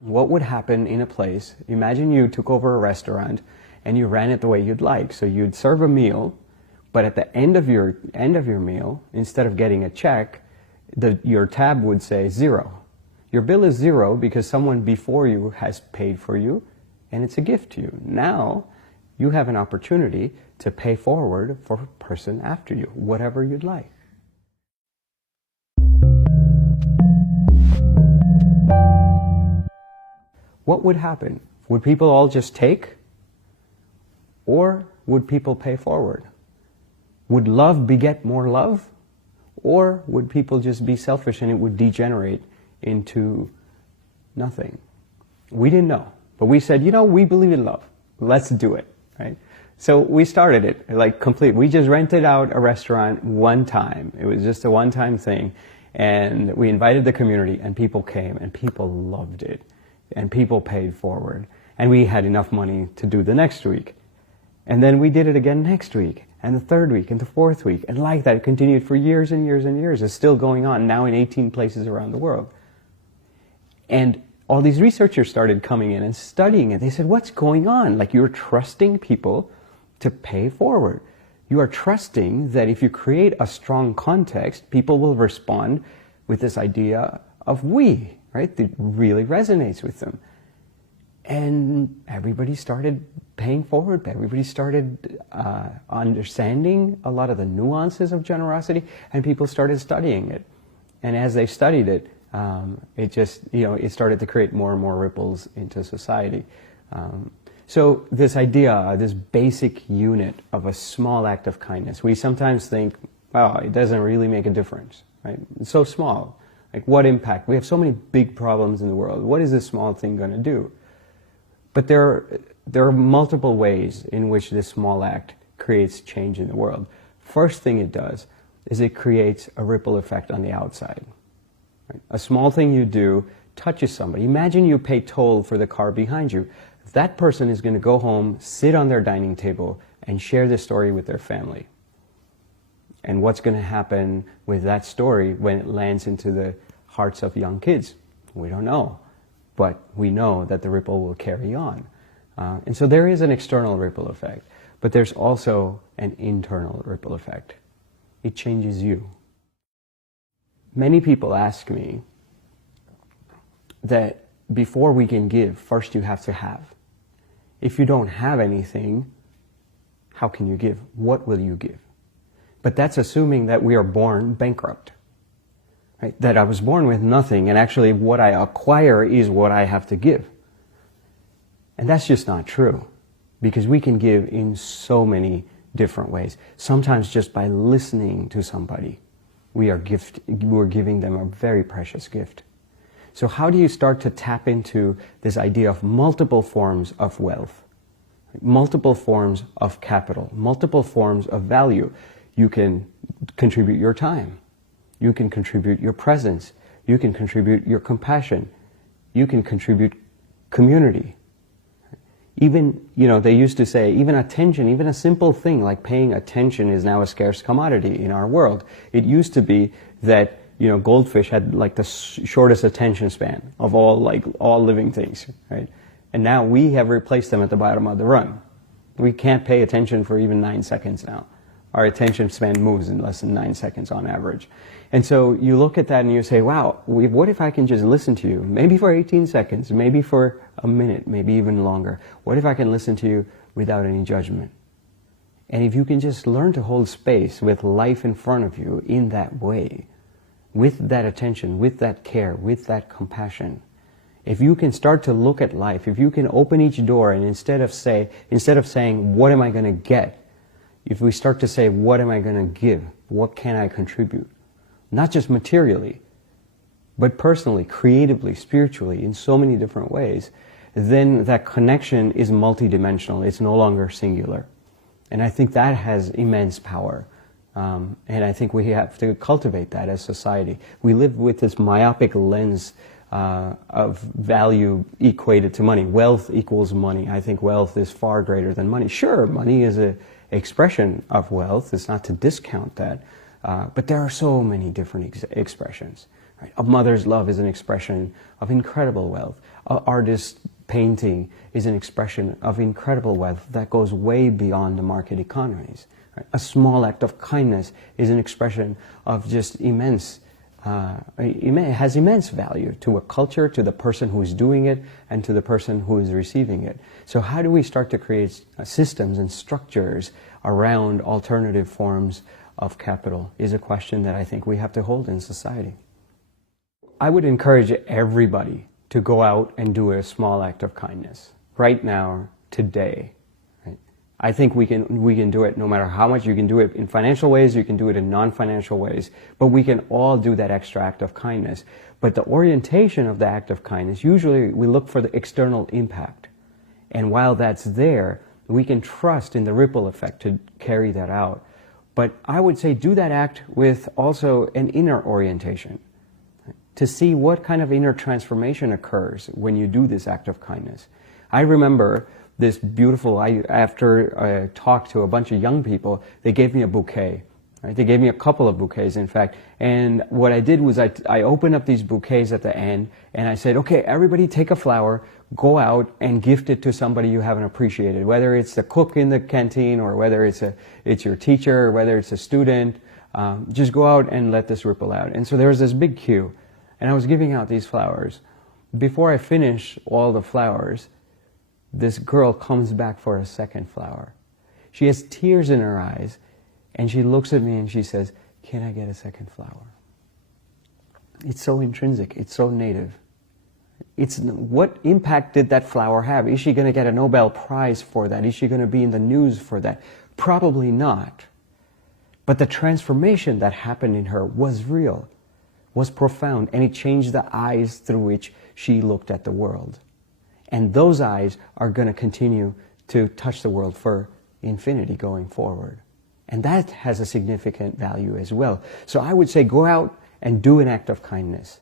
What would happen in a place, imagine you took over a restaurant and you ran it the way you'd like. So you'd serve a meal, but at the end of your meal, instead of getting a check, your tab would say 0. Your bill is 0 because someone before you has paid for you, and it's a gift to you. Now, you have an opportunity to pay forward for a person after you, whatever you'd like. What would happen? Would people all just take? Or would people pay forward? Would love beget more love? Or would people just be selfish and it would degenerate into nothing? We didn't know. But we said, you know, we believe in love. Let's do it, right? So we started it, like complete. We just rented out a restaurant one time. It was just a one-time thing. And we invited the community and people came and people loved it. And people paid forward. And we had enough money to do the next week. And then we did it again next week, and the third week, and the fourth week. And like that, it continued for years and years and years. It's still going on now in 18 places around the world. And all these researchers started coming in and studying it. They said, what's going on? Like, you're trusting people to pay forward. You are trusting that if you create a strong context, people will respond with this idea of we. Right? That really resonates with them. And everybody started paying forward. Everybody started understanding a lot of the nuances of generosity, and people started studying it. And as they studied it, it just, it started to create more and more ripples into society. So this idea, this basic unit of a small act of kindness, we sometimes think, wow, it doesn't really make a difference, right? It's so small. Like, what impact? We have so many big problems in the world. What is this small thing going to do? But there are multiple ways in which this small act creates change in the world. First thing it does is it creates a ripple effect on the outside. Right? A small thing you do touches somebody. Imagine you pay toll for the car behind you. That person is going to go home, sit on their dining table, and share this story with their family. And what's going to happen with that story when it lands into the hearts of young kids? We don't know. But we know that the ripple will carry on. And so there is an external ripple effect. But there's also an internal ripple effect. It changes you. Many people ask me that before we can give, first you have to have. If you don't have anything, how can you give? What will you give? But that's assuming that we are born bankrupt. Right? That I was born with nothing, and actually what I acquire is what I have to give. And that's just not true, because we can give in so many different ways. Sometimes just by listening to somebody, we're giving them a very precious gift. So how do you start to tap into this idea of multiple forms of wealth, multiple forms of capital, multiple forms of value? You can contribute your time. You can contribute your presence. You can contribute your compassion. You can contribute community. Even, they used to say, even attention, even a simple thing like paying attention is now a scarce commodity in our world. It used to be that, goldfish had like the shortest attention span of all living things, right? And now we have replaced them at the bottom of the run. We can't pay attention for even 9 seconds now. Our attention span moves in less than 9 seconds on average. And so you look at that and you say, wow, what if I can just listen to you? Maybe for 18 seconds, maybe for a minute, maybe even longer. What if I can listen to you without any judgment? And if you can just learn to hold space with life in front of you in that way, with that attention, with that care, with that compassion, if you can start to look at life, if you can open each door and instead of saying, what am I going to get? If we start to say, what am I going to give? What can I contribute? Not just materially, but personally, creatively, spiritually, in so many different ways, then that connection is multidimensional. It's no longer singular. And I think that has immense power. And I think we have to cultivate that as society. We live with this myopic lens of value equated to money. Wealth equals money. I think wealth is far greater than money. Sure, money is an expression of wealth. It's not to discount that. But there are so many different expressions. Right? A mother's love is an expression of incredible wealth. An artist's painting is an expression of incredible wealth that goes way beyond the market economies. Right? A small act of kindness is an expression of just immense, it has immense value to a culture, to the person who is doing it, and to the person who is receiving it. So how do we start to create systems and structures around alternative forms of capital is a question that I think we have to hold in society. I would encourage everybody to go out and do a small act of kindness right now, today. Right? I think we can do it no matter how much. You can do it in financial ways, you can do it in non-financial ways, but we can all do that extra act of kindness. But the orientation of the act of kindness, usually we look for the external impact. And while that's there, we can trust in the ripple effect to carry that out. But I would say do that act with also an inner orientation, to see what kind of inner transformation occurs when you do this act of kindness. I remember this beautiful, after I talked to a bunch of young people, they gave me a bouquet. Right? They gave me a couple of bouquets, in fact. And what I did was I opened up these bouquets at the end, and I said, okay, everybody take a flower, go out and gift it to somebody you haven't appreciated, whether it's the cook in the canteen, or whether it's your teacher, or whether it's a student. Just go out and let this ripple out. And so there was this big queue, and I was giving out these flowers. Before I finished all the flowers, this girl comes back for a second flower. She has tears in her eyes, and she looks at me and she says, "Can I get a second flower?" It's so intrinsic, it's so native. What impact did that flower have? Is she going to get a Nobel Prize for that? Is she going to be in the news for that? Probably not. But the transformation that happened in her was real, was profound, and it changed the eyes through which she looked at the world. And those eyes are going to continue to touch the world for infinity going forward. And that has a significant value as well. So I would say go out and do an act of kindness.